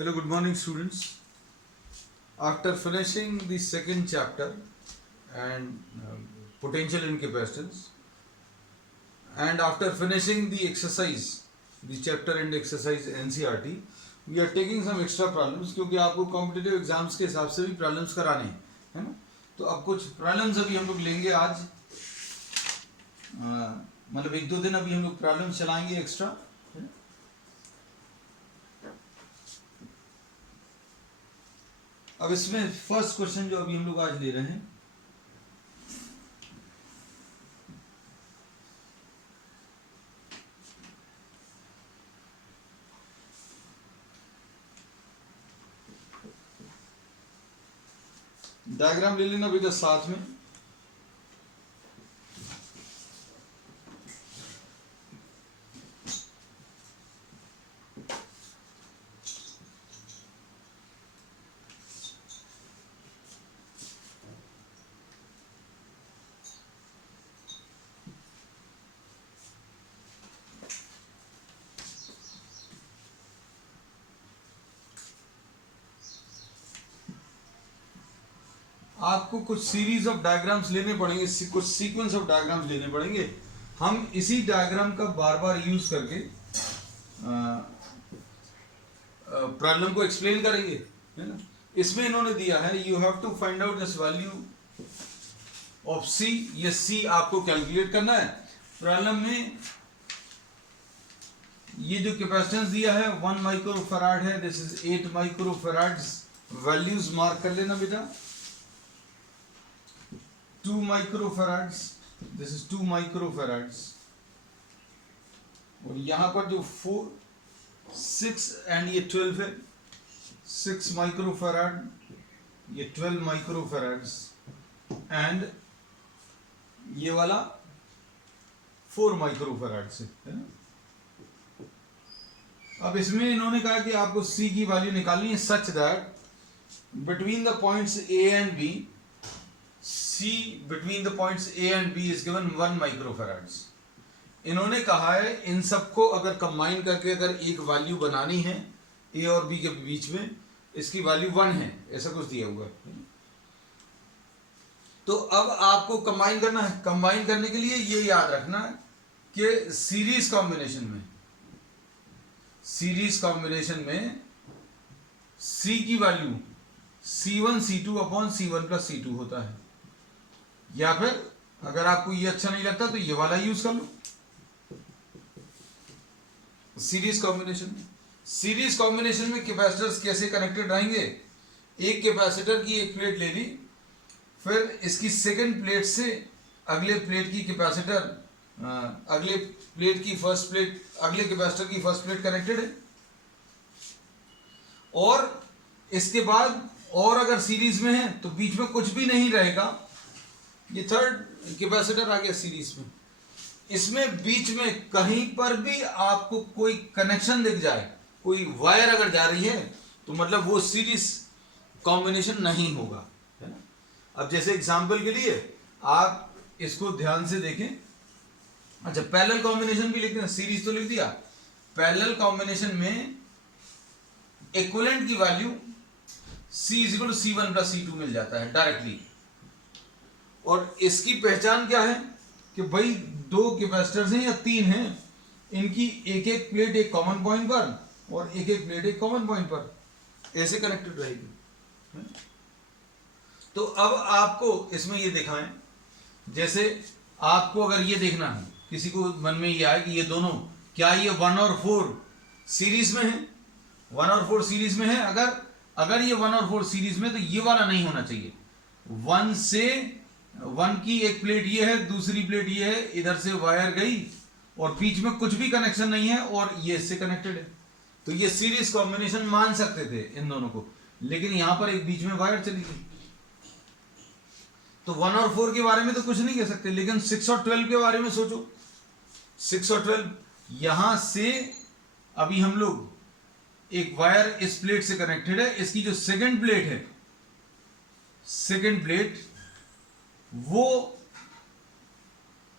Hello, good morning, students. After finishing the second chapter and potential incapacitance, and after finishing the exercise, the chapter and exercise NCERT, we are taking some extra problems क्योंकि आपको competitive exams के हिसाब से भी problems कराने हैं, है ना? तो अब कुछ प्रॉब्लम्स अभी हम लोग लेंगे आज, मतलब एक दो दिन अभी हम लोग प्रॉब्लम्स चलाएंगे एक्स्ट्रा. अब इसमें फर्स्ट क्वेश्चन जो अभी हम लोग आज ले रहे हैं, डायग्राम ले लेना बेटा साथ में. आपको कुछ सीरीज ऑफ डायग्राम्स लेने पड़ेंगे, कुछ सीक्वेंस ऑफ डायग्राम्स लेने पड़ेंगे. हम इसी डायग्राम का बार बार यूज करके प्रॉब्लम को एक्सप्लेन करेंगे, है ना? इसमें इन्होंने दिया है you have to find out this value of C. ये सी आपको कैलकुलेट करना है. प्रॉब्लम में ये जो कैपेसिटेंस दिया है 1 माइक्रोफैराड है, दिस इज 8 माइक्रोफैराड्स. वैल्यूज मार्क कर लेना बेटा. 2 माइक्रोफैराड्स, दिस इज 2 माइक्रोफैराड्स. और यहां पर जो 4, 6 एंड ये 12 है, 6 माइक्रोफैराड, ये 12 माइक्रोफैराड्स एंड ये वाला 4 माइक्रोफैराड से, है ना? अब इसमें इन्होंने कहा कि आपको C की वैल्यू निकालनी है such that between the points A and B, C between the points A and B is given 1 माइक्रोफैराड्स. इन्होंने कहा है इन सबको अगर कंबाइन करके अगर एक वैल्यू बनानी है A और B के बीच में, इसकी वैल्यू 1 है, ऐसा कुछ दिया हुआ है. तो अब आपको कंबाइन करना है. कंबाइन करने के लिए ये याद रखना है कि सीरीज कॉम्बिनेशन में C की value C1 C2 upon C1 plus C2 होता है. या फिर अगर आपको ये अच्छा नहीं लगता तो ये वाला यूज कर लो. सीरीज कॉम्बिनेशन में कैपेसिटर्स कैसे कनेक्टेड रहेंगे? एक कैपेसिटर की एक प्लेट ले ली, फिर इसकी सेकंड प्लेट से अगले प्लेट की कैपेसिटर, अगले कैपेसिटर की फर्स्ट प्लेट कनेक्टेड है. और इसके बाद और अगर सीरीज में है तो बीच में कुछ भी नहीं रहेगा, ये थर्ड कैपेसिटर आ गया सीरीज में. इसमें बीच में कहीं पर भी आपको कोई कनेक्शन दिख जाए, कोई वायर अगर जा रही है तो मतलब वो सीरीज कॉम्बिनेशन नहीं होगा, है ना? अब जैसे एग्जांपल के लिए आप इसको ध्यान से देखें. अच्छा, पैरेलल कॉम्बिनेशन भी लिखते हैं, सीरीज तो लिख दिया. पैरेलल कॉम्बिनेशन में इक्विवेलेंट की value C is equal to C1 plus C2 मिल जाता है डायरेक्टली. और इसकी पहचान क्या है कि भाई दो कैपेसिटर्स हैं या 3 हैं, इनकी एक एक प्लेट एक कॉमन पॉइंट पर और एक एक प्लेट एक कॉमन पॉइंट पर ऐसे कनेक्टेड रहेगी. तो अब आपको इसमें ये दिखाएं, जैसे आपको अगर ये देखना है, किसी को मन में ये आए कि ये दोनों क्या ये 1 और 4 सीरीज में है, 1 और 4 सीरीज में है. अगर ये 1 और 4 सीरीज में तो ये वाला नहीं होना चाहिए. 1 की एक प्लेट ये है, दूसरी प्लेट ये है, इधर से वायर गई और बीच में कुछ भी कनेक्शन नहीं है और ये इससे कनेक्टेड है, तो ये सीरीज कॉम्बिनेशन मान सकते थे इन दोनों को. लेकिन यहां पर एक बीच में वायर चली गई तो 1 और 4 के बारे में तो कुछ नहीं कह सकते. लेकिन 6 और 12 के बारे में सोचो. 6 और 12 यहां से अभी हम लोग एक वायर इस प्लेट से कनेक्टेड है, इसकी जो सेकंड प्लेट है, सेकंड प्लेट वो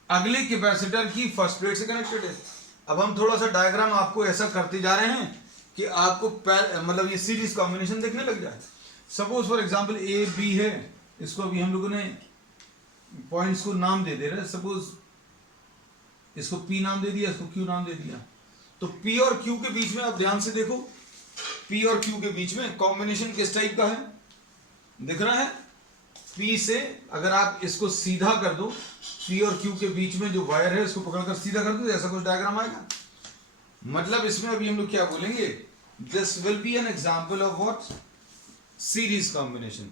अगले कैपेसिटर की फर्स्ट प्लेट से कनेक्टेड है. अब हम थोड़ा सा डायग्राम आपको ऐसा करते जा रहे हैं कि आपको मतलब ये सीरीज कॉम्बिनेशन देखने लग जाए। Suppose for example A B है, इसको अभी हम लोगों ने पॉइंट्स को नाम दे रहे हैं। सपोज इसको पी नाम दे दिया, इसको क्यू नाम दे दिया। तो पी और क्यू के बीच में आप ध्यान से देखो, पी और क्यू के बीच में कॉम्बिनेशन किस टाइप का है, दिख रहा है। पी से अगर आप इसको सीधा कर दो, पी और क्यू के बीच में जो वायर है इसको पकड़कर सीधा कर दो, ऐसा कुछ डायग्राम आएगा। मतलब इसमें अभी हम लोग क्या बोलेंगे, this will be an example of what, series combination.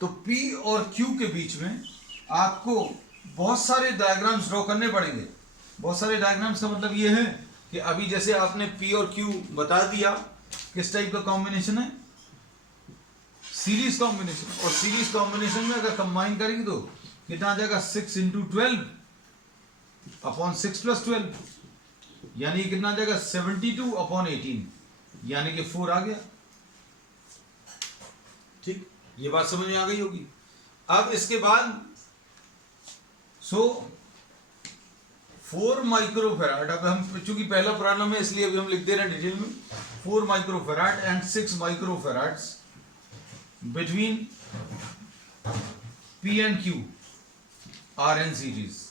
तो P और Q के बीच में आपको बहुत सारे डायग्राम्स ड्रॉ करने पड़ेंगे। बहुत सारे डायग्राम्स का मतलब ये है कि अभी जैसे आपने P और Q बता दिया किस टाइप का कॉम्बिनेशन है, सीरीज कॉम्बिनेशन। और सीरीज कॉम्बिनेशन में अगर कंबाइन करेंगे तो कितना आ जाएगा, 6 × 12 अपॉन 6 + 12, यानी कितना आ जाएगा 72 अपॉन 18, यानी कि 4 आ गया। ठीक, ये बात समझ में आ गई होगी। अब इसके बाद 4 माइक्रोफैराड, अब हम चूंकि पहला प्रॉब्लम है इसलिए अभी हम लिख दे रहे हैं डिटेल में, 4 microfarad and 6 microfarads between P and Q are in series.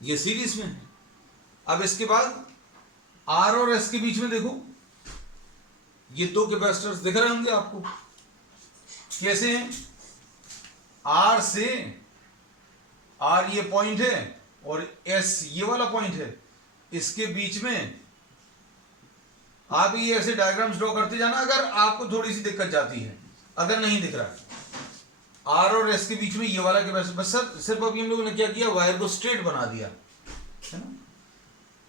ये सीरीज में है। अब इसके बाद R और S के बीच में देखो, ये दो कैपेसिटर्स दिख रहे होंगे आपको, कैसे हैं, R से R ये पॉइंट है और S ये वाला पॉइंट है, इसके बीच में आप ये ऐसे डायग्राम्स ड्रॉ करते जाना अगर आपको थोड़ी सी दिक्कत जाती है। अगर नहीं दिख रहा R और S के बीच में ये वाला कैपेसिटर, बस सर सिर्फ अभी हम लोगों ने क्या किया, वायर को स्ट्रेट बना दिया है ना।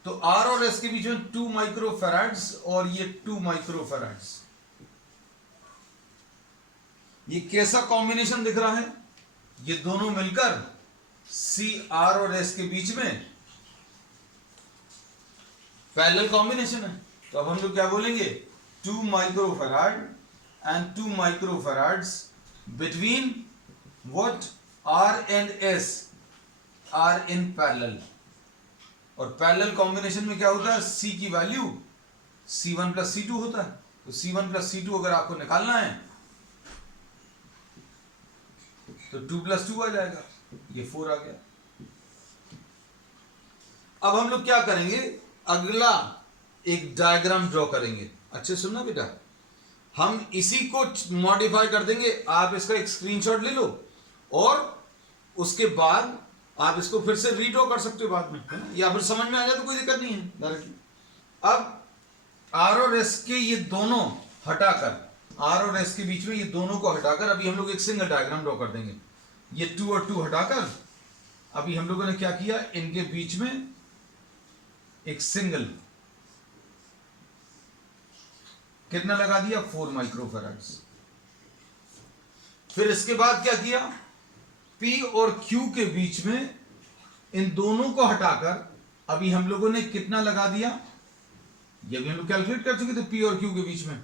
तो R और S के बीच में 2 माइक्रोफैराड्स और ये 2 माइक्रोफैराड्स, ये कैसा कॉम्बिनेशन दिख रहा है, ये दोनों मिलकर CR और S के बीच में पैरेलल कॉम्बिनेशन है। तो अब हम लोग क्या बोलेंगे, 2 microfarad and 2 microfarads between what, R and S are in parallel. और पैरेलल कॉम्बिनेशन में क्या होता है, C की वैल्यू C1 + C2 होता है। तो C1 + C2 अगर आपको निकालना है तो 2 + 2 आ जाएगा, ये 4 आ गया। अब हम लोग क्या करेंगे, अगला एक डायग्राम ड्रॉ करेंगे। अच्छे सुनना बेटा, हम इसी को मॉडिफाई कर देंगे। आप इसका एक स्क्रीनशॉट ले लो और उसके बाद आप इसको फिर से रीड्रॉ कर सकते हो बाद में, है ना, या फिर समझ में आ जाए तो कोई दिक्कत नहीं है डायरेक्टली। अब R और S के ये दोनों हटाकर, R और S के बीच में ये दोनों को हटाकर अभी हम लोग एक सिंगल डायग्राम ड्रॉ कर देंगे। ये 2 और 2 हटाकर अभी हम लोगों ने क्या किया, इनके बीच में एक सिंगल कितना लगा दिया, 4 माइक्रोफैराड्स। फिर इसके बाद क्या किया, P और Q के बीच में इन दोनों को हटाकर अभी हम लोगों ने कितना लगा दिया, ये भी हम लोग कैलकुलेट कर चुके थे। P और Q के बीच में,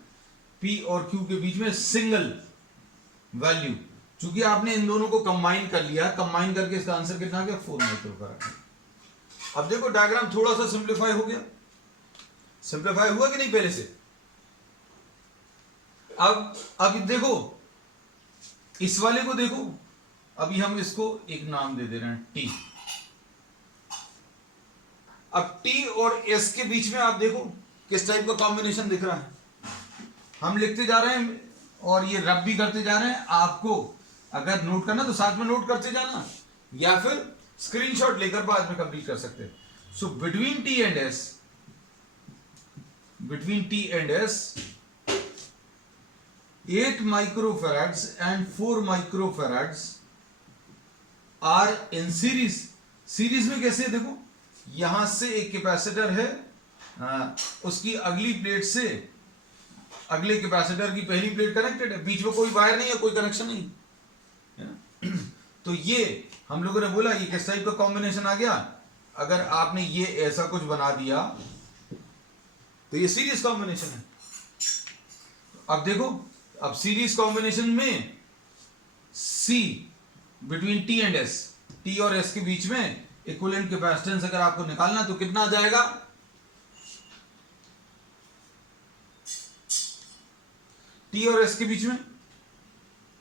P और Q के बीच में सिंगल वैल्यू, चूंकि आपने इन दोनों को कंबाइन कर लिया, कंबाइन करके इसका आंसर कितना आ गया, 4 माइक्रोफैराड। अब देखो डायग्राम थोड़ा सा सिंप्लीफाई हो गया, सिंप्लीफाई हुआ कि नहीं पहले से। अब देखो इस वाले को देखो, अभी हम इसको एक नाम दे दे रहे हैं T। अब T और S के बीच में आप देखो किस टाइप का कॉम्बिनेशन दिख रहा है। हम लिखते जा रहे हैं और ये रब भी करते जा रहे हैं। आपको अगर नोट करना तो साथ में नोट करते जाना, या फिर स्क्रीनशॉट लेकर बाद में कंप्लीट कर सकते हैं। So between T and S 8 microfarads and 4 microfarads are in series. Series में कैसे है, देखो यहां से एक कैपेसिटर है, उसकी अगली प्लेट से अगले कैपेसिटर की पहली प्लेट कनेक्टेड है, बीच में कोई वायर नहीं है, कोई कनेक्शन नहीं है ना। तो ये हम लोगों ने बोला ये किस टाइप का कॉम्बिनेशन आ गया। अगर आपने ये ऐसा कुछ बना दिया तो ये सीरीज कॉम्बिनेशन है। अब देखो, अब सीरीज कॉम्बिनेशन में C between T and S, T और S के बीच में इक्विवेलेंट कैपेसिटेंस अगर आपको निकालना तो कितना आ जाएगा, टी और एस के बीच में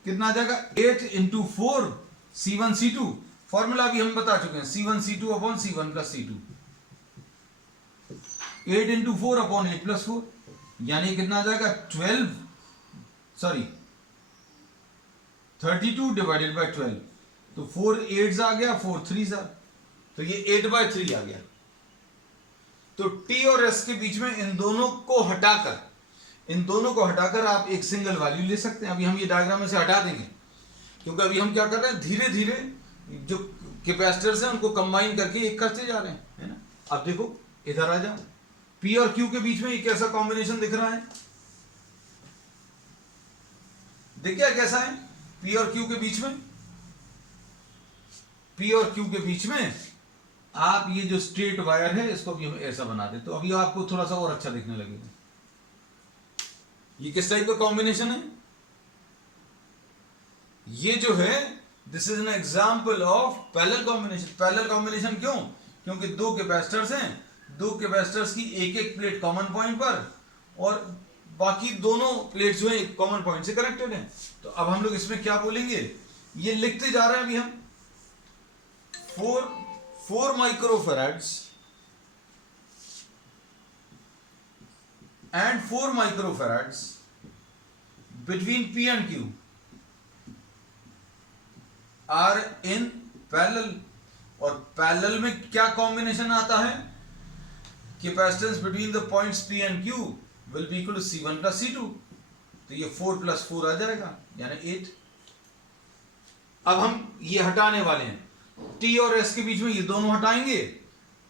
कितना आ जाएगा 8 इंटू 4 C1 C2, फॉर्मूला भी हम बता चुके हैं C1 C2 upon C1 plus C2, 8 into 4 upon 8 plus 4, यानी कितना आ जाएगा 32 डिवाइडेड बाय 12, तो 4 8 आ गया, 4 3 आ, तो ये 8/3 आ गया। तो टी और एस के बीच में इन दोनों को हटाकर आप एक सिंगल वैल्यू ले सकते हैं। अभी हम ये डायग्राम में से हटा देंगे, क्योंकि अभी हम क्या कर रहे हैं, धीरे धीरे जो कैपेसिटर्स हैं उनको कंबाइन करके एक करते जा रहे हैं, है ना। अब देखो इधर आ जाओ, पी और क्यू के बीच में एक ऐसा कॉम्बिनेशन दिख रहा है, देखिए कैसा है पी और क्यू के बीच में, पी और क्यू के बीच में आप ये जो स्ट्रेट वायर है इसको भी हम ऐसा बना दे, तो अभी आपको थोड़ा सा और अच्छा दिखने लगेगा। ये किस टाइप का कॉम्बिनेशन है, ये जो है this is an example of parallel combination. Parallel combination क्यों, क्योंकि दो कैपेसिटर्स हैं, दो कैपेसिटर्स की एक एक प्लेट कॉमन पॉइंट पर और बाकी दोनों प्लेट जो है एक कॉमन पॉइंट से कनेक्टेड हैं। तो अब हम लोग इसमें क्या बोलेंगे, ये लिखते जा रहे हैं अभी हम 4 माइक्रोफैराड्स and 4 microfarads between P and Q are in parallel, और पैरेलल में क्या कॉम्बिनेशन आता है, capacitance between the points P and Q will be equal to C1 plus C2, तो ये 4 प्लस 4 आ जाएगा यानी 8। अब हम ये हटाने वाले हैं, T और S के बीच में ये दोनों हटाएंगे,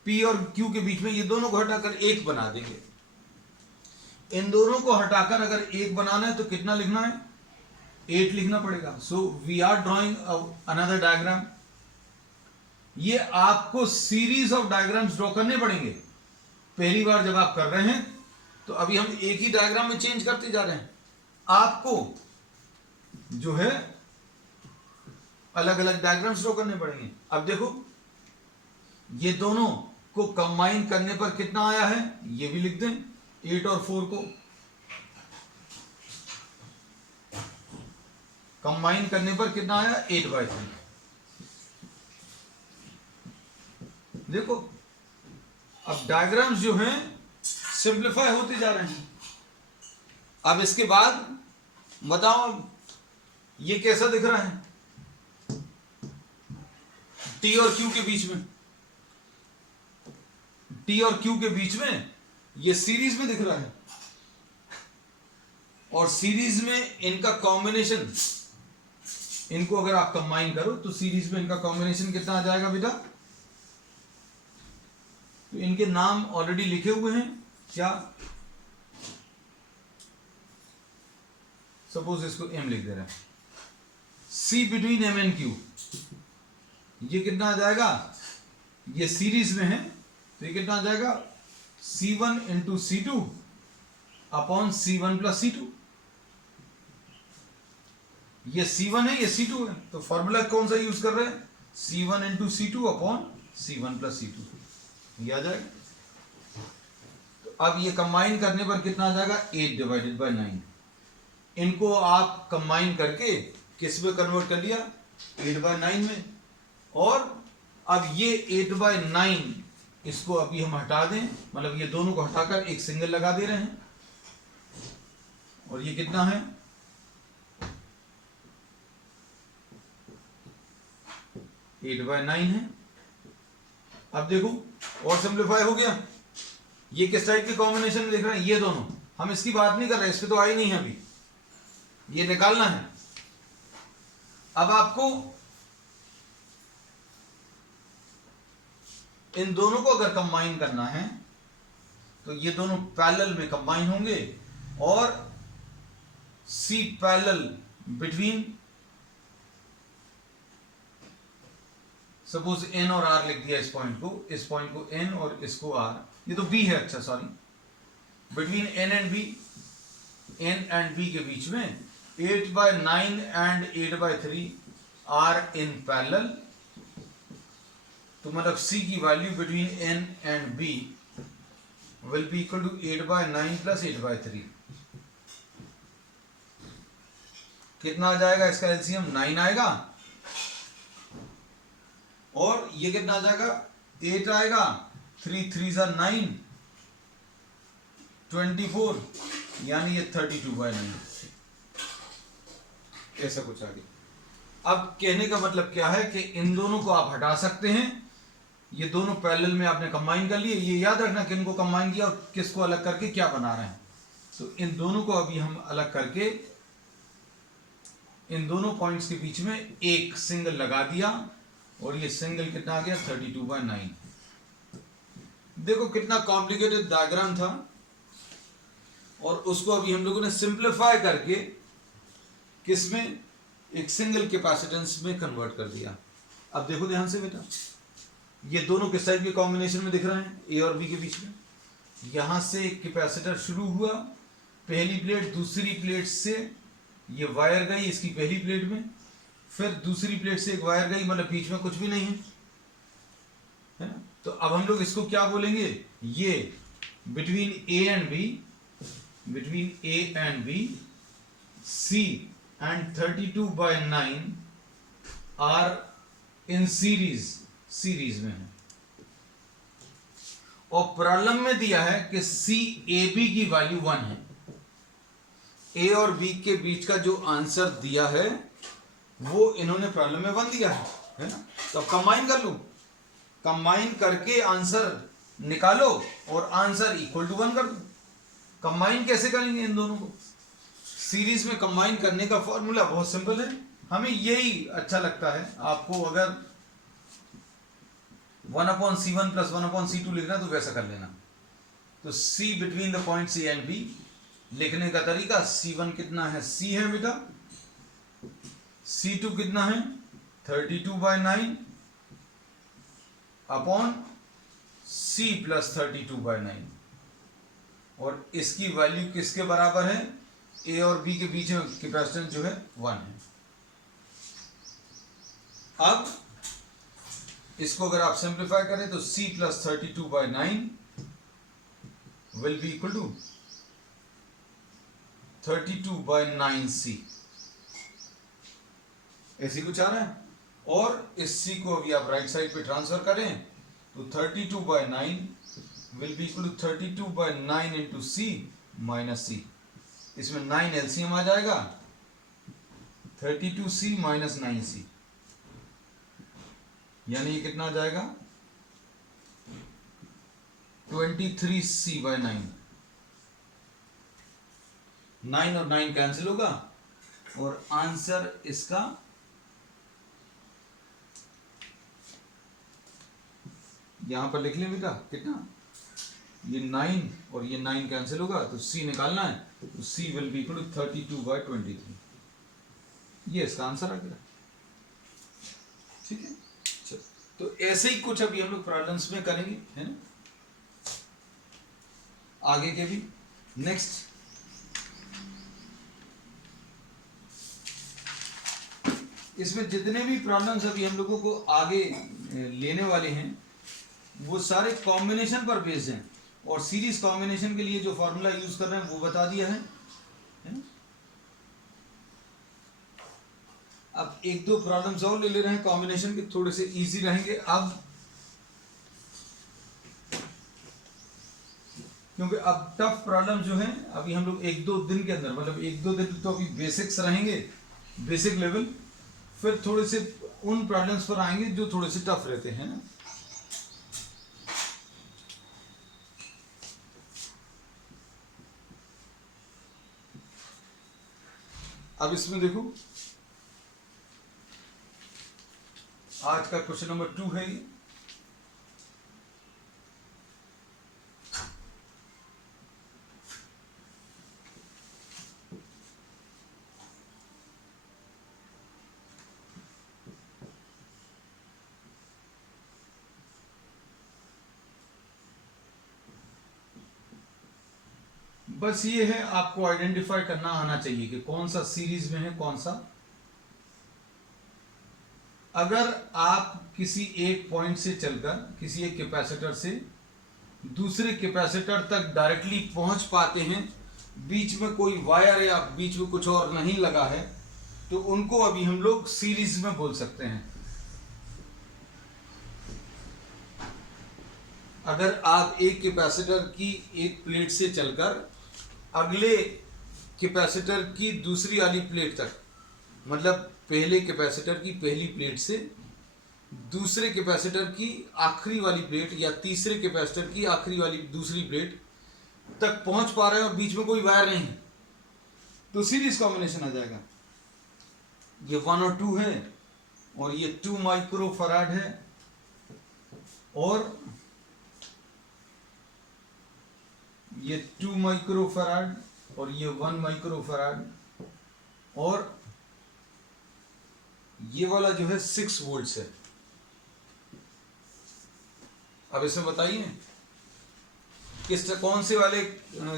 P और Q के बीच में ये दोनों को हटाकर एक बना देंगे। इन दोनों को हटाकर अगर एक बनाना है तो कितना लिखना है, 8 लिखना पड़ेगा। So we are drawing another diagram. ये आपको सीरीज ऑफ डायग्राम्स ड्रॉ करने पड़ेंगे पहली बार जब आप कर रहे हैं, तो अभी हम एक ही डायग्राम में चेंज करते जा रहे हैं, आपको जो है अलग अलग डायग्राम्स ड्रॉ करने पड़ेंगे। अब देखो ये दोनों को कंबाइन करने पर कितना आया है, ये भी लिख दें, 8 और 4 को कंबाइन करने पर कितना आया 8/3। देखो अब डायग्राम्स जो हैं सिंप्लीफाई होते जा रहे हैं। अब इसके बाद बताओ ये कैसा दिख रहा है, टी और क्यू के बीच में, टी और क्यू के बीच में ये सीरीज में दिख रहा है, और सीरीज में इनका कॉम्बिनेशन, इनको अगर आप कंबाइन करो तो सीरीज में इनका कॉम्बिनेशन कितना आ जाएगा बेटा, तो इनके नाम ऑलरेडी लिखे हुए हैं, क्या सपोज इसको M लिख दे रहा है, C between M and Q, ये कितना आ जाएगा, ये सीरीज में है तो ये कितना आ जाएगा C1 into C2 upon C1 plus C2। ये C1 है, ये C2 है, तो फॉर्मूला कौन सा यूज कर रहे हैं, C1 into C2 upon C1 plus C2, ये आ जाएगा। तो अब ये कंबाइन करने पर कितना आ जाएगा 8/9। इनको आप कंबाइन करके किस में कन्वर्ट कर लिया 8/9 में, और अब ये 8/9 इसको अभी हम हटा दें, मतलब ये दोनों को हटाकर एक सिंगल लगा दे रहे हैं, और ये कितना है 8/9 है। अब देखो और सिंप्लीफाई हो गया। ये किस टाइप के कॉम्बिनेशन में देख रहे हैं, ये दोनों, हम इसकी बात नहीं कर रहे, इस पे तो आई नहीं है अभी, ये निकालना है। अब आपको इन दोनों को अगर कंबाइन करना है तो ये दोनों पैरेलल में कंबाइन होंगे, और C parallel between suppose N और R लिख दिया, इस पॉइंट को N और इसको R, ये तो B है, अच्छा sorry, between N and B के बीच में 8/9 एंड 8/3 आर इन पैरेलल, तो मतलब C की value between N and B will be equal to 8/9 plus 8/3। कितना आ जाएगा, इसका एलसीएम 9 आएगा, और ये कितना आ जाएगा 8 आएगा, 3 3 ज़ा 9, 24, यानी ये 32/9 ऐसा कुछ आ गया। अब कहने का मतलब क्या है कि इन दोनों को आप हटा सकते हैं, ये दोनों पैरेलल में आपने कंबाइन कर लिए। ये याद रखना कि इनको कंबाइन किया और किसको अलग करके क्या बना रहे हैं। तो इन दोनों को अभी हम अलग करके इन दोनों पॉइंट्स के बीच में एक सिंगल लगा दिया, और ये सिंगल कितना आ गया 32/9। देखो कितना कॉम्प्लिकेटेड डायग्राम था, और उसको अभी हम लोगों ने सिंप्लीफाई करके किसमें, एक सिंगल कैपेसिटेंस में कन्वर्ट कर दिया। अब देखो ध्यान से बेटा, ये दोनों किस टाइप के कॉम्बिनेशन में दिख रहे हैं, ए और बी के बीच में। यहां से एक कैपेसिटर शुरू हुआ, पहली प्लेट, दूसरी प्लेट से ये वायर गई इसकी पहली प्लेट में, फिर दूसरी प्लेट से एक वायर गई, मतलब बीच में कुछ भी नहीं है ना। तो अब हम लोग इसको क्या बोलेंगे, ये between A and B, between A and B, C and 32/9 are in series में है। और प्रॉब्लम में दिया है कि सी ए बी की वैल्यू 1 है। ए और बी के बीच का जो आंसर दिया है वो इन्होंने प्रॉब्लम में 1 दिया है ना। तो कंबाइन कर लो, कंबाइन करके आंसर निकालो और आंसर इक्वल टू 1 कर दो। कंबाइन कैसे करेंगे इन दोनों को, सीरीज में कंबाइन करने का फॉर्मूला बहुत सिंपल है, हमें यही अच्छा लगता है। आपको अगर 1/C1 + 1/C2 लिखना तो वैसा कर लेना। तो C between the point C and B लिखने का तरीका, C1 कितना है, C है बेटा, C2 कितना है 32/9 अपॉन C + 32/9, और इसकी वैल्यू किसके बराबर है, ए और बी के बीच में कैपेसिटेंस जो है 1 है। अब इसको अगर आप सिंप्लीफाई करें तो C + 32/9 will be equal to 32/9C, ऐसी कुछ आ रहा है। और इस C को अभी आप राइट साइड पे ट्रांसफर करें तो 32/9 will be equal to 32/9 into C minus C। इसमें 9 एलसीएम आ जाएगा, 32C - 9C, यानी ये कितना आ जाएगा 23C/9। 9 और 9 कैंसिल होगा, और आंसर इसका यहां पर लिख लें बेटा, कितना, ये 9 और ये 9 कैंसिल होगा तो C निकालना है, तो C will be equal to 32/23। ये इसका आंसर आ गया, ठीक है। चलो, तो ऐसे ही कुछ अभी हम लोग प्रॉब्लम्स में करेंगे, है ना, आगे के भी। नेक्स्ट इसमें जितने भी प्रॉब्लम्स अभी हम लोगों को आगे लेने वाले हैं वो सारे कॉम्बिनेशन पर बेस्ड हैं, और सीरीज कॉम्बिनेशन के लिए जो फॉर्मूला यूज कर रहे हैं वो बता दिया है ना? अब एक दो प्रॉब्लम्स और ले रहे हैं कॉम्बिनेशन के, थोड़े से इजी रहेंगे अब, क्योंकि अब टफ प्रॉब्लम जो है अभी हम लोग 1-2 दिन के अंदर, मतलब 1-2 दिन तो अभी बेसिक्स रहेंगे, बेसिक लेवल, फिर थोड़े से उन प्रॉब्लम्स पर आएंगे जो थोड़े से टफ रहते हैं ना। अब इसमें देखो, आज का क्वेश्चन नंबर 2 है ये। बस ये है, आपको आइडेंटिफाई करना आना चाहिए कि कौन सा सीरीज में है कौन सा। अगर आप किसी एक पॉइंट से चलकर किसी एक कैपेसिटर से दूसरे कैपेसिटर तक डायरेक्टली पहुंच पाते हैं, बीच में कोई वायर या बीच में कुछ और नहीं लगा है, तो उनको अभी हम लोग सीरीज में बोल सकते हैं। अगर आप एक कैपेसिटर की एक प्लेट से चलकर अगले कैपेसिटर की दूसरी वाली प्लेट तक, मतलब पहले कैपेसिटर की पहली प्लेट से दूसरे कैपेसिटर की आखिरी वाली प्लेट या तीसरे कैपेसिटर की आखिरी वाली दूसरी प्लेट तक पहुंच पा रहे हैं और बीच में कोई वायर नहीं है, तो सीरीज कॉम्बिनेशन आ जाएगा। ये 1 और 2 है और ये 2 माइक्रो फराड है और ये 2 माइक्रो फराड और ये 1 माइक्रो फराड और ये वाला जो है 6 वोल्ट्स है। अब इसमें बताइए कौन से वाले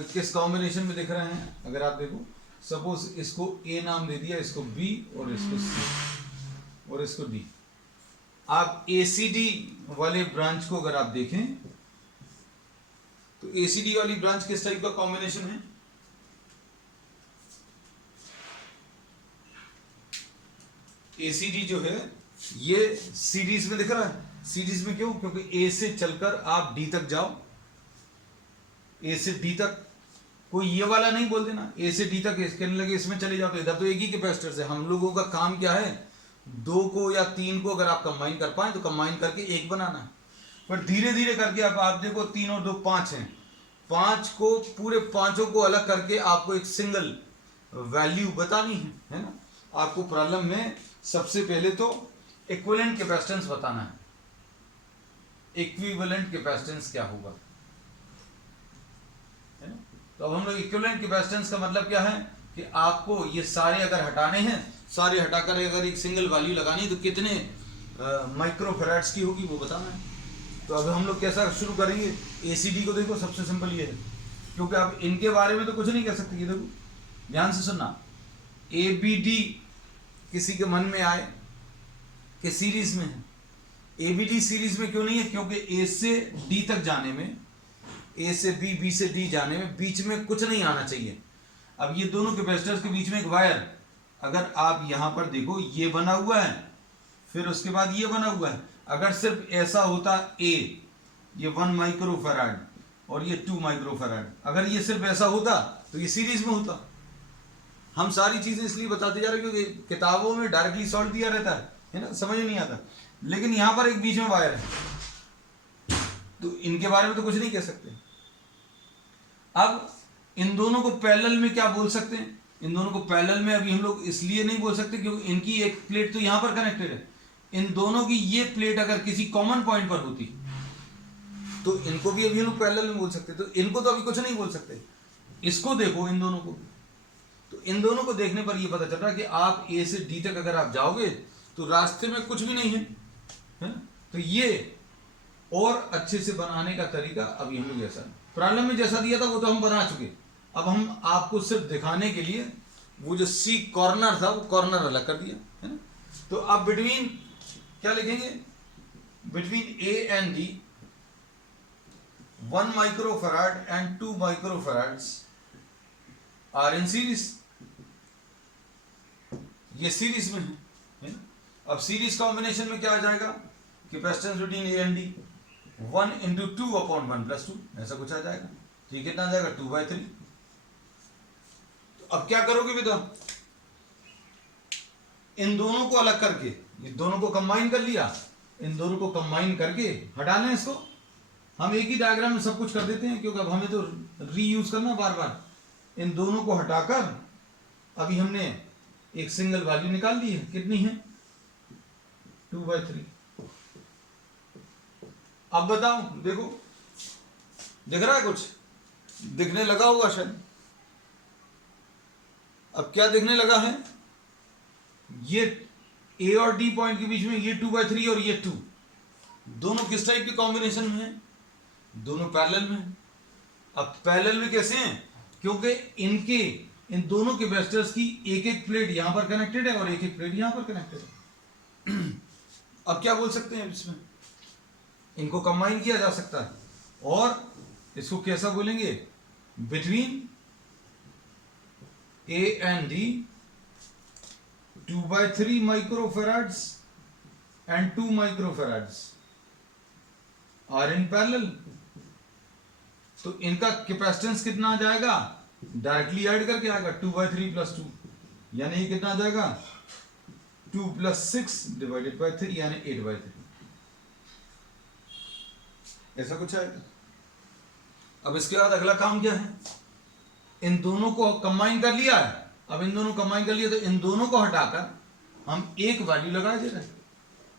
किस कॉम्बिनेशन में दिख रहे हैं। अगर आप देखो, सपोज इसको ए नाम दे दिया, इसको बी और इसको सी और इसको डी। आप एसीडी वाले ब्रांच को अगर आप देखें तो एसीडी वाली ब्रांच किस टाइप का कॉम्बिनेशन है। एसीडी जो है ये सीरीज में दिख रहा है। सीरीज में क्यों? क्योंकि ए से चलकर आप डी तक जाओ, ए से डी तक, कोई ये वाला नहीं बोल देना, ए से डी तक कहने लगे इसमें चले जाओ, तो इधर तो एक ही कैपेसिटर से। हम लोगों का काम क्या है, 2 को या 3 को अगर आप कंबाइन कर पाए तो कंबाइन करके एक बनाना है। पर धीरे धीरे करके आप देखो 3 और 2 5 हैं, 5 को पूरे पांचों को अलग करके आपको एक सिंगल वैल्यू बतानी है ना। आपको प्रॉब्लम में सबसे पहले तो इक्विवेलेंट कैपेसिटेंस बताना है। इक्विवेलेंट कैपेसिटेंस क्या होगा, है ना। तो अब हम लोग इक्विवेलेंट कैपेसिटेंस का मतलब क्या है कि आपको ये सारे अगर हटाने हैं, सारे हटाकर अगर एक सिंगल वैल्यू लगानी है तो कितने माइक्रोफैराड्स की होगी वो बताना है। तो अब हम लोग कैसा शुरू करेंगे, एसीडी को देखो सबसे सिंपल ये है, क्योंकि आप इनके बारे में तो कुछ नहीं कह सकते। ये देखो ध्यान से सुनना, एबीडी किसी के मन में आए कि सीरीज में है। एबीडी सीरीज में क्यों नहीं है? क्योंकि ए से डी तक जाने में, ए से बी, बी से डी जाने में बीच में कुछ नहीं आना चाहिए। अब ये दोनों कैपेसिटर्स के बीच में एक वायर, अगर आप यहां पर देखो ये बना हुआ है, फिर उसके बाद ये बना हुआ है। अगर सिर्फ ऐसा होता ए, ये 1 माइक्रोफैराड और ये 2 माइक्रोफैराड, अगर ये सिर्फ ऐसा होता तो ये सीरीज में होता। हम सारी चीजें इसलिए बताते जा रहे हैं क्योंकि किताबों में डायरेक्टली सॉल्व दिया रहता है ना, समझ में नहीं आता। लेकिन यहां पर एक बीच में वायर है तो इनके बारे में तो कुछ नहीं कह सकते। अब इन दोनों को पैरेलल में क्या बोल सकते हैं? इन दोनों को पैरेलल में अभी हम लोग इसलिए नहीं बोल सकते क्योंकि इनकी एक प्लेट तो यहां पर कनेक्टेड है। इन दोनों की ये प्लेट अगर किसी कॉमन पॉइंट पर होती तो इनको भी अभी हम लोग पैरेलल में बोल सकते। तो इनको तो अभी कुछ नहीं बोल सकते। इसको देखो, इन दोनों को, तो इन दोनों को देखने पर ये पता चल रहा है कि आप ए से डी तक अगर आप जाओगे तो रास्ते में कुछ भी नहीं है, है ना। तो ये और अच्छे से बनाने का तरीका अभी हम लोग ऐसा प्रॉब्लम में जैसा दिया था वो तो हम बना चुके। अब हम आपको सिर्फ दिखाने के लिए वो जो सी कॉर्नर था वो कॉर्नर अलग कर दिया, है ना। तो अब बिटवीन क्या लिखेंगे, between A and D 1 microfarad and 2 microfarads are in series. ये सीरीज में है ना। अब सीरीज कॉम्बिनेशन में क्या आ जाएगा, capacitance between A and D 1 into 2 upon 1 plus 2, ऐसा कुछ आ जाएगा। तो ये कितना आ जाएगा, 2/3। तो अब क्या करोगे बेटा, इन दोनों को अलग करके, ये दोनों को कंबाइन कर लिया, इन दोनों को कंबाइन करके हटा लें इसको। हम एक ही डायग्राम में सब कुछ कर देते हैं क्योंकि अब हमें तो रीयूज करना बार बार। इन दोनों को हटाकर अभी हमने एक सिंगल वैल्यू निकाल ली है, कितनी है, 2/3। अब बताओ, देखो दिख रहा है, कुछ दिखने लगा होगा शायद। अब क्या दिखने लगा है, ये ए और डी पॉइंट के बीच में ये 2/3 और ये 2 दोनों किस टाइप के कॉम्बिनेशन में है, दोनों पैरेलल में है। अब पैरेलल में कैसे हैं, क्योंकि इन दोनों कैपेसिटर्स की एक एक प्लेट यहां पर कनेक्टेड है और एक एक प्लेट यहां पर कनेक्टेड है। अब क्या बोल सकते हैं इसमें, इनको कंबाइन किया जा सकता है और इसको कैसा बोलेंगे, between A and D 2/3 microfarads and 2 microfarads are in parallel. तो इनका कैपेसिटेंस कितना आ जाएगा, डायरेक्टली ऐड करके आएगा 2/3 + 2, यानी ये कितना आ जाएगा 2 + 6 / 3 यानी 8/3, ऐसा कुछ आएगा। अब इसके बाद अगला काम क्या है, इन दोनों को कंबाइन कर लिया है। अब इन दोनों कंबाइन कर लिया तो इन दोनों को हटाकर हम एक वैल्यू लगा दे रहे हैं,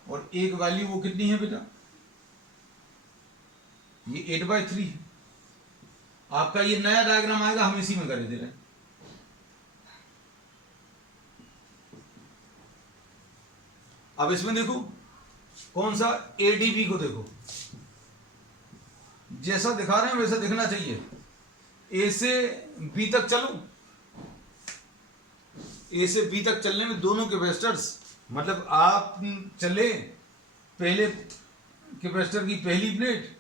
और एक वैल्यू वो कितनी है बेटा, ये 8/3 है। आपका ये नया डायग्राम आएगा, हम इसी में कर दे रहे हैं। अब इसमें देखो कौन सा, एडीबी को देखो, जैसा दिखा रहे हैं वैसा दिखना चाहिए। ए से बी तक चलो, ए से बी तक चलने में दोनों कैपेसिटर्स, मतलब आप चले पहले कैपेसिटर की पहली प्लेट,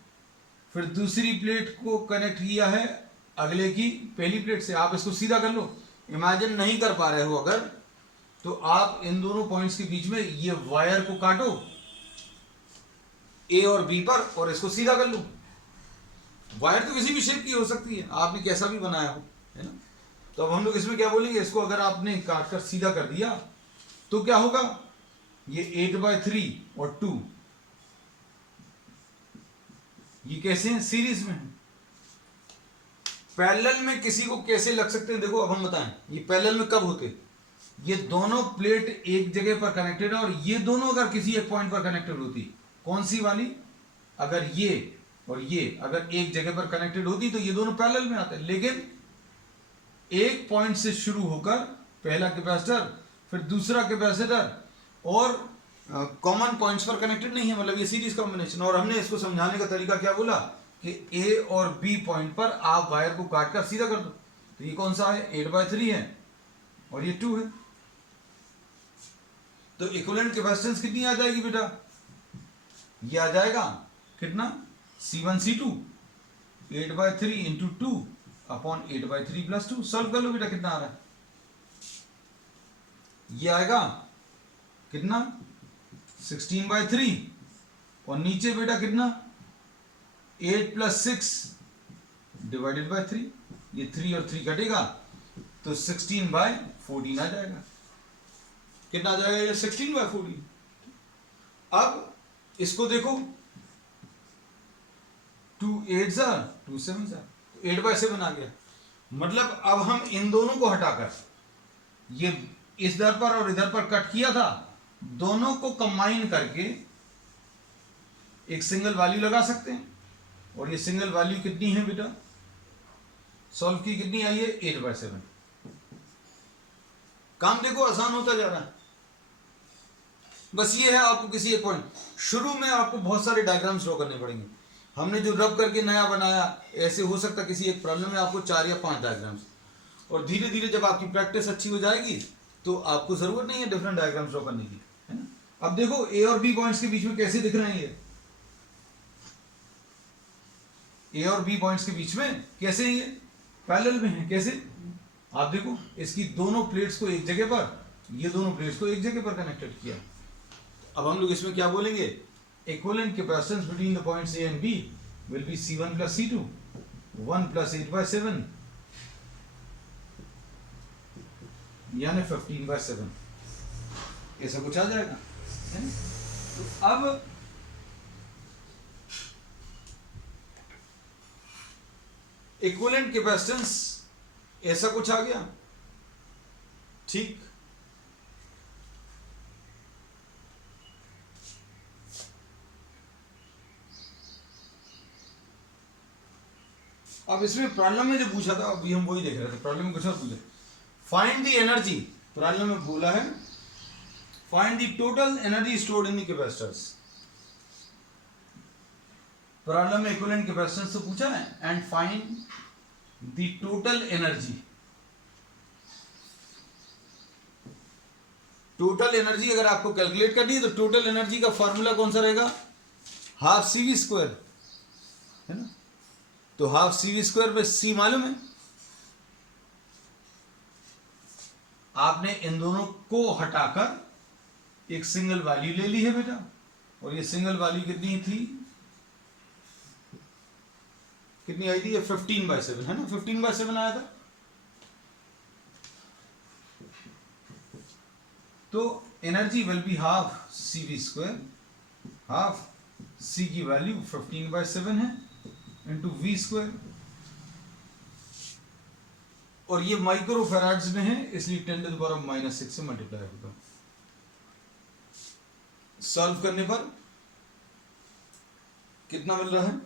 फिर दूसरी प्लेट को कनेक्ट किया है अगले की पहली प्लेट से। आप इसको सीधा कर लो, इमेजिन नहीं कर पा रहे हो अगर, तो आप इन दोनों पॉइंट्स के बीच में ये वायर को काटो ए और बी पर, और इसको सीधा कर लो। वायर तो किसी भी शेप की हो सकती है, आपने कैसा भी बनाया हो, है ना। तो अब हम लोग इसमें क्या बोलेंगे, इसको अगर आपने काट कर सीधा कर दिया तो क्या होगा, ये 8/3 और 2 ये कैसे हैं, सीरीज में है। पैरेलल में किसी को कैसे लग सकते हैं, देखो अब हम बताएं, ये पैरेलल में कब होते, ये दोनों प्लेट एक जगह पर कनेक्टेड है, और ये दोनों अगर किसी एक पॉइंट पर कनेक्टेड होती, कौन सी वाली, अगर ये और ये अगर एक जगह पर कनेक्टेड होती तो ये दोनों पैरेलल में आते हैं। लेकिन एक पॉइंट से शुरू होकर पहला कैपेसिटर, फिर दूसरा कैपेसिटर, और कॉमन पॉइंट्स पर कनेक्टेड नहीं है, मतलब ये सीरीज कॉम्बिनेशन। और हमने इसको समझाने का तरीका क्या बोला कि ए और बी पॉइंट पर आप वायर को काट कर सीधा कर दो। तो ये कौन सा है, 8/3 है और ये 2 है। तो इक्विवेलेंट कैपेसिटेंस कितनी आ जाएगी बेटा, ये आ जाएगा कितना, C1 C2 8/3 × 2 / 8/3 + 2। सॉल्व कर लो बेटा, कितना आ रहा है, ये आएगा कितना 16/3, और नीचे बेटा कितना 8 + 6 / 3, ये 3 और 3 कटेगा तो 16/14 आ जाएगा। कितना आ जाएगा, ये 16/14। अब इसको देखो, 2 8s 2 7s 8/7 आ गया। मतलब अब हम इन दोनों को हटाकर, ये इस दर पर और इधर पर कट किया था, दोनों को कंबाइन करके एक सिंगल वैल्यू लगा सकते हैं। और ये सिंगल वैल्यू कितनी है बेटा, सॉल्व की कितनी आई है, 8/7। काम देखो आसान होता जा रहा है। बस ये है, आपको किसी एक पॉइंट, शुरू में आपको बहुत सारे डायग्राम्स ड्रॉ करने पड़ेंगे। हमने जो रब करके नया बनाया, ऐसे हो सकता किसी एक प्रॉब्लम में आपको 4 या 5 डायग्राम्स, और धीरे धीरे जब आपकी प्रैक्टिस अच्छी हो जाएगी तो आपको जरूरत नहीं है डिफरेंट डायग्राम्स ड्रॉ करने की, है ना। अब देखो ए और बी पॉइंट्स के बीच में कैसे दिख रहे हैं, ये ए और बी पॉइंट्स के बीच में कैसे हैं, ये पैरेलल में है। कैसे, आप देखो, इसकी दोनों प्लेट्स को एक जगह पर, ये दोनों प्लेट्स को एक जगह पर कनेक्टेड किया। अब हम लोग इसमें क्या बोलेंगे, equivalent capacitance between the points A and B will be C1 + C2 1 + 8/7 यानी 15/7, ऐसा कुछ आ जाएगा, है ना। तो अब इक्विवेलेंट कैपेसिटेंस ऐसा कुछ आ गया, ठीक। अब इसमें प्रॉब्लम में जो पूछा था, अभी हम वही देख रहे थे। प्रॉब्लम में कुछ और पूछा, फाइंड द एनर्जी, प्रॉब्लम में बोला है find the total energy stored in the capacitors. Problem में इक्विवेलेंट कैपेसिटेंस तो पूछा है, and find the total energy. Total energy अगर आपको कैलकुलेट करनी है तो टोटल एनर्जी का फॉर्मूला कौन सा रहेगा, 12 CV², है ना। तो 12 CV² में C मालूम है, आपने इन दोनों को हटाकर एक सिंगल वैल्यू ले ली है बेटा, और ये सिंगल वैल्यू कितनी थी, कितनी आई थी, ये 15/7 है ना, 15/7 आया था। तो energy will be half CV², half C की वैल्यू 15/7 है इंटू V², और ये माइक्रो फैराड्स में है इसलिए 10⁻⁻6 से मल्टीप्लाई होगा। सॉल्व करने पर कितना मिल रहा है,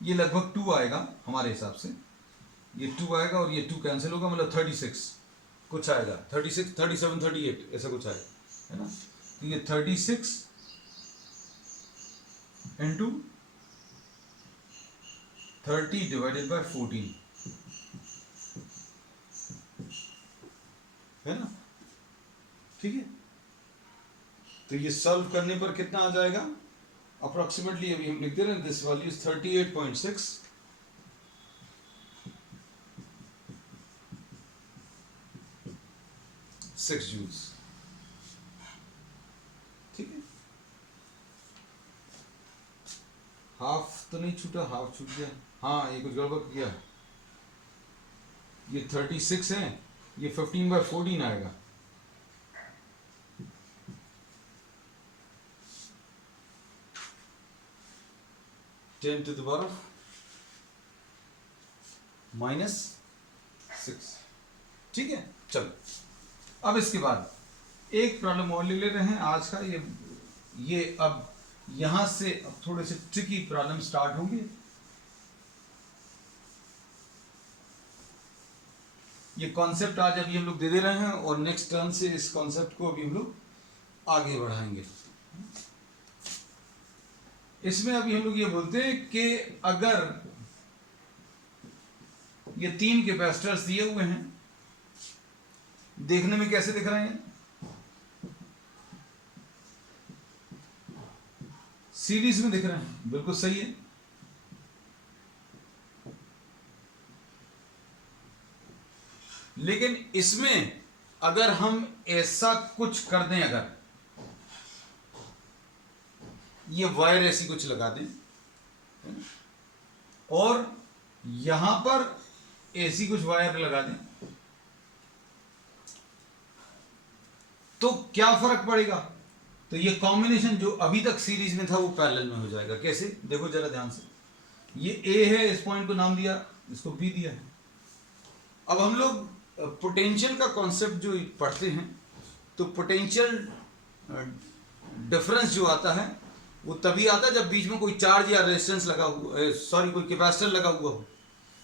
ये लगभग 2 आएगा हमारे हिसाब से, ये 2 आएगा और ये 2 कैंसिल होगा, मतलब 36 कुछ आएगा, 36, 37, 38 ऐसा कुछ आएगा, है ना। तो ये 36 इंटू 30 डिवाइडेड बाय 14 है ना, ठीक है। तो ये सॉल्व करने पर कितना आ जाएगा अप्रोक्सीमेटली, अभी हम लिख दे रहे हैं, दिस वैल्यू इज 38.6 6 जूल्स, ठीक है। हाफ तो नहीं छूटा, हाफ छूट गया, हाँ ये कुछ गड़बड़ किया, ये 36 है, ये 15/14 आएगा, (10⁻⁻6), ठीक है। चलो अब इसके बाद एक प्रॉब्लम और ले रहे हैं आज का, ये अब यहां से अब थोड़े से ट्रिकी प्रॉब्लम स्टार्ट होंगे। ये कॉन्सेप्ट आज अभी हम लोग दे रहे हैं और नेक्स्ट टर्म से इस कॉन्सेप्ट को अभी हम लोग आगे बढ़ाएंगे। इसमें अभी हम लोग ये बोलते हैं कि अगर ये 3 कैपेसिटर्स दिए हुए हैं, देखने में कैसे दिख रहे हैं, सीरीज में दिख रहे हैं, बिल्कुल सही है। लेकिन इसमें अगर हम ऐसा कुछ कर दें, अगर ये वायर ऐसी कुछ लगा दें और यहां पर ऐसी कुछ वायर लगा दें, तो क्या फर्क पड़ेगा। तो ये कॉम्बिनेशन जो अभी तक सीरीज में था वो पैरेलल में हो जाएगा। कैसे, देखो जरा ध्यान से, ये ए है, इस पॉइंट को नाम दिया, इसको बी दिया है। अब हम लोग पोटेंशियल का कॉन्सेप्ट जो पढ़ते हैं, तो पोटेंशियल डिफरेंस जो आता है वो तभी आता है जब बीच में कोई चार्ज या रेजिस्टेंस लगा हुआ, सॉरी कोई कैपेसिटर लगा हुआ हो।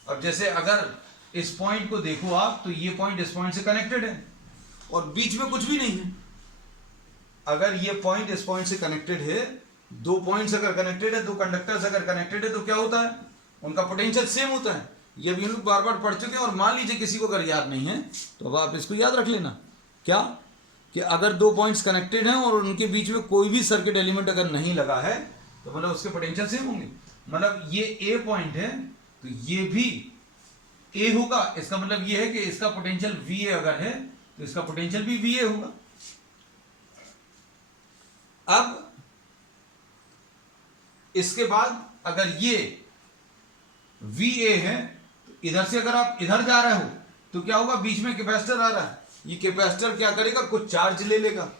अब जैसे अगर इस पॉइंट को देखो आप, तो ये पॉइंट इस पॉइंट से कनेक्टेड है और बीच में कुछ भी नहीं है। अगर ये पॉइंट इस पॉइंट से कनेक्टेड है, 2 पॉइंट्स अगर कनेक्टेड है, 2 कंडक्टर्स अगर कनेक्टेड है, तो क्या होता है, उनका पोटेंशियल सेम होता है। ये भी हम लोग बार बार पढ़ चुके हैं। और मान लीजिए किसी को अगर याद नहीं है तो अब आप इसको याद रख लेना, क्या कि अगर 2 पॉइंट्स कनेक्टेड हैं और उनके बीच में कोई भी सर्किट एलिमेंट अगर नहीं लगा है तो मतलब उसके पोटेंशियल सेम होंगे। मतलब ये ए पॉइंट है तो ये भी ए होगा, इसका मतलब ये है कि इसका पोटेंशियल वी ए अगर है तो इसका पोटेंशियल भी वी ए होगा। अब इसके बाद अगर ये वी ए है, तो इधर से अगर आप इधर जा रहे हो तो क्या होगा, बीच में कैपेसिटर आ रहा है, ये कैपेसिटर क्या करेगा, कुछ चार्ज ले लेगा,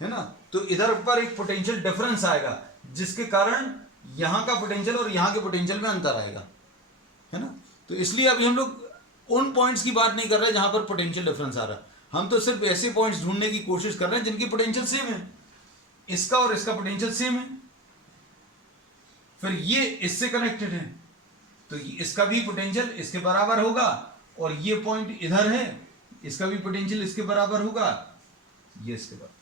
है ना। तो इधर पर एक पोटेंशियल डिफरेंस आएगा जिसके कारण यहां का पोटेंशियल और यहां के पोटेंशियल में अंतर आएगा, है ना। तो इसलिए अभी हम लोग उन पॉइंट्स की बात नहीं कर रहे जहां पर पोटेंशियल डिफरेंस आ रहा है, हम तो सिर्फ ऐसे पॉइंट्स ढूंढने की कोशिश कर रहे हैं जिनकी पोटेंशियल सेम है। इसका और इसका पोटेंशियल सेम है, फिर ये इससे कनेक्टेड है तो इसका भी पोटेंशियल इसके बराबर होगा, और ये पॉइंट इधर है, इसका भी पोटेंशियल इसके बराबर होगा, ये इसके बराबर।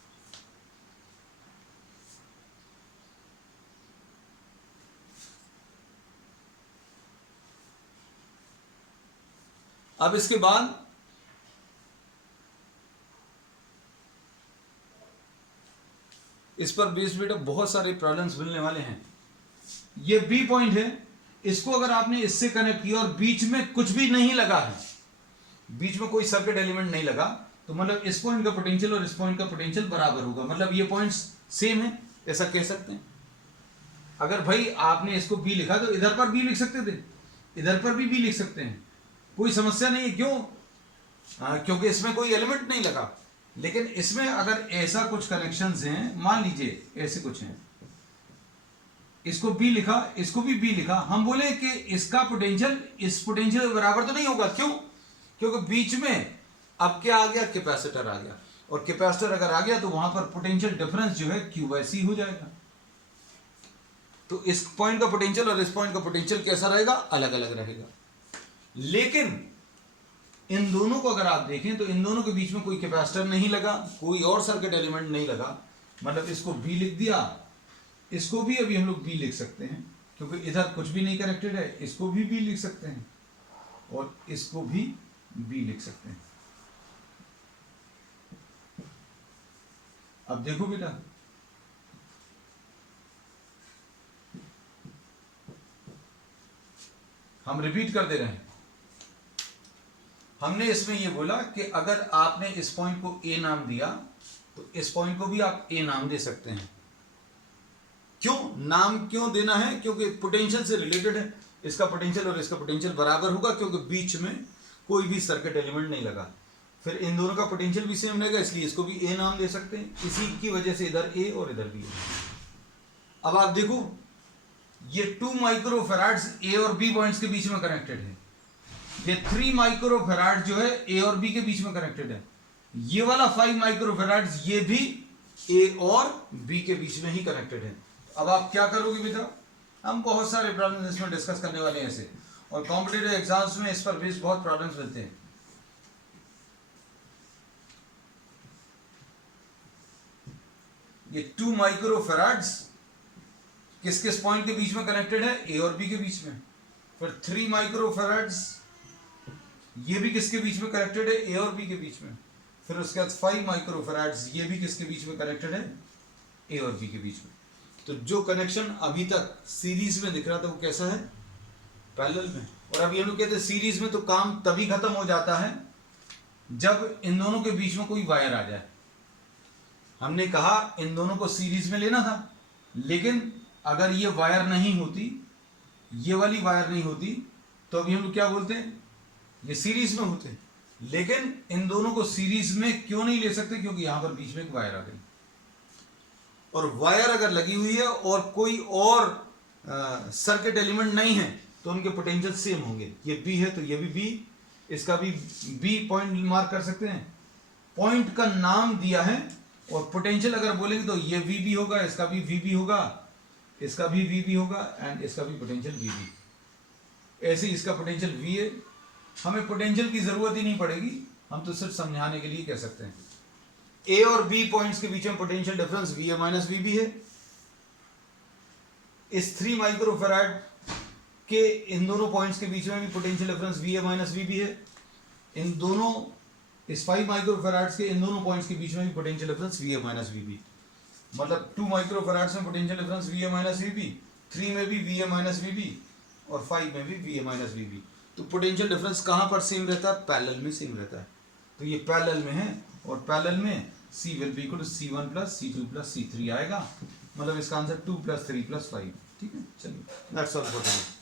अब इसके बाद इस पर बेस्ड बेटा बहुत सारे प्रॉब्लम्स मिलने वाले हैं। ये बी पॉइंट है, इसको अगर आपने इससे कनेक्ट किया और बीच में कुछ भी नहीं लगा है, बीच में कोई सर्किट एलिमेंट नहीं लगा, तो मतलब इस पॉइंट का पोटेंशियल और इस पॉइंट का पोटेंशियल बराबर होगा, मतलब ये पॉइंट्स सेम है, ऐसा कह सकते हैं। अगर भाई आपने इसको बी लिखा तो इधर पर बी लिख सकते थे, इधर पर भी बी लिख सकते हैं, कोई समस्या नहीं है। क्यों? क्योंकि इसमें कोई एलिमेंट नहीं लगा। लेकिन इसमें अगर ऐसा कुछ कनेक्शंस हैं, मान लीजिए ऐसे कुछ हैं, इसको बी लिखा, इसको भी बी लिखा, हम बोले कि इसका पोटेंशियल इस पोटेंशियल के बराबर तो नहीं होगा। क्यों? क्योंकि बीच में अब क्या आ गया, कैपेसिटर आ गया, और कैपेसिटर अगर आ गया तो वहां पर पोटेंशियल डिफरेंस जो है Q बाय C हो जाएगा। तो इस पॉइंट का पोटेंशियल और इस पॉइंट का पोटेंशियल कैसा रहेगा, अलग अलग रहेगा। लेकिन इन दोनों को अगर आप देखें तो इन दोनों के बीच में कोई कैपेसिटर नहीं लगा, कोई और सर्किट एलिमेंट नहीं लगा, मतलब इसको बी लिख दिया, इसको भी अभी हम लोग बी लिख सकते हैं क्योंकि इधर कुछ भी नहीं कनेक्टेड है, इसको भी बी लिख सकते हैं और इसको भी बी लिख सकते हैं। अब देखो बेटा, हम रिपीट कर दे रहे हैं। हमने इसमें यह बोला कि अगर आपने इस पॉइंट को ए नाम दिया तो इस पॉइंट को भी आप ए नाम दे सकते हैं। क्यों नाम क्यों देना है? क्योंकि पोटेंशियल से रिलेटेड है, इसका पोटेंशियल और इसका पोटेंशियल बराबर होगा क्योंकि बीच में कोई भी सर्किट एलिमेंट नहीं लगा। फिर इन दोनों का पोटेंशियल भी सेम रहेगा, इसलिए इसको भी ए नाम दे सकते हैं। इसी की वजह से इधर ए और इधर भी ए। अब आप देखो, ये 2 माइक्रोफैराड्स ए और बी पॉइंट्स के बीच में कनेक्टेड है, ये 3 माइक्रोफैराड जो है ए और बी के बीच में कनेक्टेड है, ये वाला 5 माइक्रोफैराड्स ये भी ए और बी के बीच में ही कनेक्टेड है। अब आप क्या करोगे बेटा? हम बहुत सारे प्रॉब्लम्स इसमें डिस्कस करने वाले हैं ऐसे, और कॉम्पिटिटिव एग्जाम्स में इस पर बेस्ड बहुत प्रॉब्लम्स मिलते हैं। ये 2 माइक्रोफैराड्स किस किस पॉइंट के बीच में कनेक्टेड है? ए और बी के बीच में। फिर 3 माइक्रोफैराड्स ये भी किसके बीच में कनेक्टेड है? ए और बी के बीच में। फिर उसके बाद 5 माइक्रोफैराड्स ये भी किसके बीच में कनेक्टेड है? ए और बी के बीच में। तो जो कनेक्शन अभी तक सीरीज में दिख रहा था वो कैसा है? पैरेलल में। और अभी हम लोग कहते हैं सीरीज में तो काम तभी खत्म हो जाता है जब इन दोनों के बीच में कोई वायर आ जाए। हमने कहा इन दोनों को सीरीज में लेना था, लेकिन अगर ये वायर नहीं होती, ये वाली वायर नहीं होती, तो अभी हम लोग क्या बोलते हैं? ये सीरीज में होते। लेकिन इन दोनों को सीरीज में क्यों नहीं ले सकते? क्योंकि यहां पर बीच में एक वायर आ गई, और वायर अगर लगी हुई है और कोई और सर्किट एलिमेंट नहीं है तो उनके पोटेंशियल सेम होंगे। ये बी है तो ये भी बी, इसका भी बी पॉइंट मार्क कर सकते हैं। पॉइंट का नाम दिया है और पोटेंशियल अगर बोलेंगे तो ये वी बी होगा, इसका भी वी बी होगा, इसका भी वी बी होगा, एंड इसका भी पोटेंशियल वी बी। ऐसे ही इसका पोटेंशियल वी है। हमें पोटेंशियल की जरूरत ही नहीं पड़ेगी, हम तो सिर्फ समझाने के लिए कह सकते हैं। ए और बी पॉइंट्स के बीच में potential difference V A minus V B है। इस 3 माइक्रोफैराड के इन दोनों पॉइंट्स के बीच में भी potential difference V A minus V B है। इन दोनों इस 5 माइक्रोफैराड्स के इन दोनों पॉइंट्स के बीच में भी potential difference V A minus V B. मतलब 2 माइक्रोफैराड्स में potential difference V A minus V B, 3 में भी V A minus V B, और 5 में भी V A minus V B. तो पोटेंशियल डिफरेंस कहाँ पर सेम रहता है? पैरेलल में सेम रहता है। तो ये पैरेलल में है, और पैरेलल में C will be equal to C1 plus C2 plus C3 आएगा। मतलब इसका आंसर 2 प्लस 3 प्लस 5। ठीक है, चलिए दैट्स ऑल फॉर टुडे।